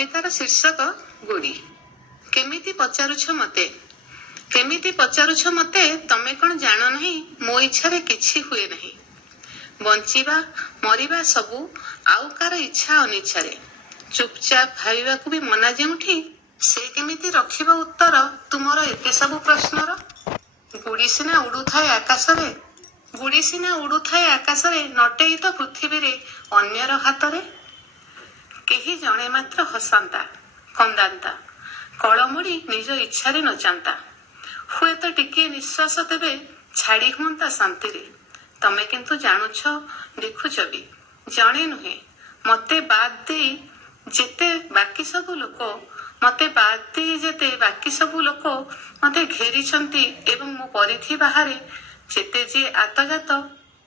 कवितार शीर्षक गुड़ी। केमिति पचारुछ मते, केमिति पचारुछ मते, तमे कौन जान नहीं मो इच्छा किछि हुए नहीं। बंचिबा मरिबा सबू आउ कार इच्छा अनिच्छा रे। चुपचाप भाविबाकू भी मना जेउठी से केमिति रखिबा उत्तर तुमर एते सबु प्रश्नर। गुड़ी सिना उड़ुथाए आकाशरे, गुड़ी सिना उड़ुथाए आकाशरे, नटेई तो पृथ्वी रे अन्यर हातरे। केही जणे मात्र हसांता कंदांता, कलमुड़ी निज इच्छा रे नचांता। हुए तो टिके निश्वास देबे छाड़ी हुंता शांति रे। तमे किंतु जानुछ देखुछ भी जणे नुहे मते बाद दे जेते बाकी सबु लोक, मते बाद दे जेते बाकी सबु लोक मते घेरी छंती एवं मो परिधि बाहरे जेते जे आतजात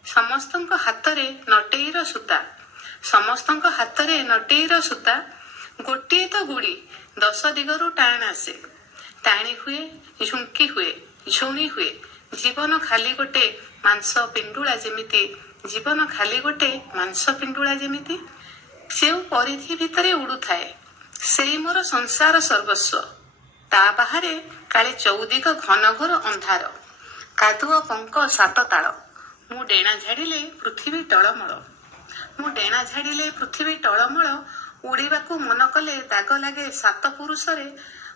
समस्तंक हातरे नटेईर सूता, समस्तंक हातरे नटेईर सूता। गोटिए तो गुड़ी 10 दिगरु टाण आसे, टाणी हुए झुंकी हुए झुणी हुए। जीवन खाली गोटे मांस पिंडुला जेमिति, जीवन खाली गोटे मांस पिंडुला जेमिति। सेउ परिधि भितरे उड़ुथाए सेई मोर संसार सर्वस्व। ता बाहरे काले चौदिग घन घोर अंधार, कादुआ पंक सात ताल। मु डेणा झाड़िले पृथ्वी टळमळ, मु डेणा झाड़िले पृथ्वी टळमळ। उड़ीबाकू मन कले दाग लागे सात पुरुषरे,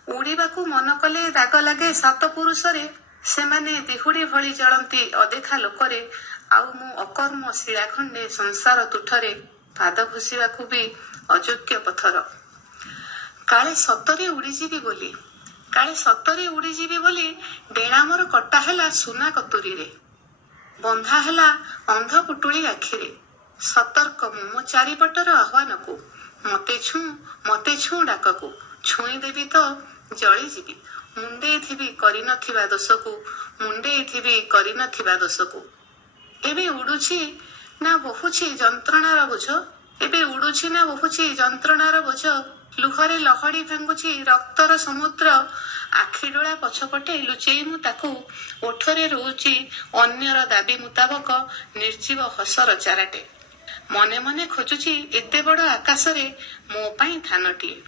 उड़ीबाकू मन कले दाग लागे सात पुरुषरे। सेमाने दिहुड़ी भଳି जळंती अदेखा लोकरे, आउ मु अकर्म शिଳାखंडे संसार तुठरे। पाद घोषिबाकू भी अयोग्य पथर। काले सतरे उड़ीजीवी बोली, काले सतरे उड़ीजीवी बोली, डेणा मोर कटा हैला सुना कतुरी रे, बंधा हैला अंध पुटुली आखिरे। सतर्क मो चारिपटर आह्वान को, मते छू डाकू। छुई देवी तो जली जीवी, मुंडे थिबी करि नथिबा दोषकू, मुंडे थिबी करि नथिबा दोषकू। एबे उडुछि ना बहुछि जंत्रणार बोझ, एबे उडुछि ना बहुछि जंत्रणार बोझ। लुहरे लहड़ी भांगुछि रक्तर समुद्र, आखि डोळा पछपटे लुचेई मु ताकू। ओठरे रोउछि अन्यर दाबी मुताबक निर्जीव हसर चाराटे। मने मने खोजुछि एते बड़ आकाशरे मो पाई थानटिए,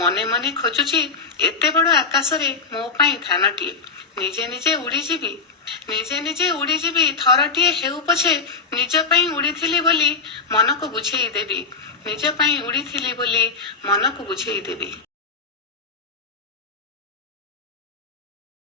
मने मने खोजुछि एते बड़ आकाशरे मो पाई थानटिए। निजे निजे उड़ीजीवी, निजे निजे उड़ीजीवी, थरटिए हेउ पछे निज पाई उड़ीथिली बोली मनकु बुझेई देबी, निज पाई उड़ीथिली बोली मनकु बुझेई देबी।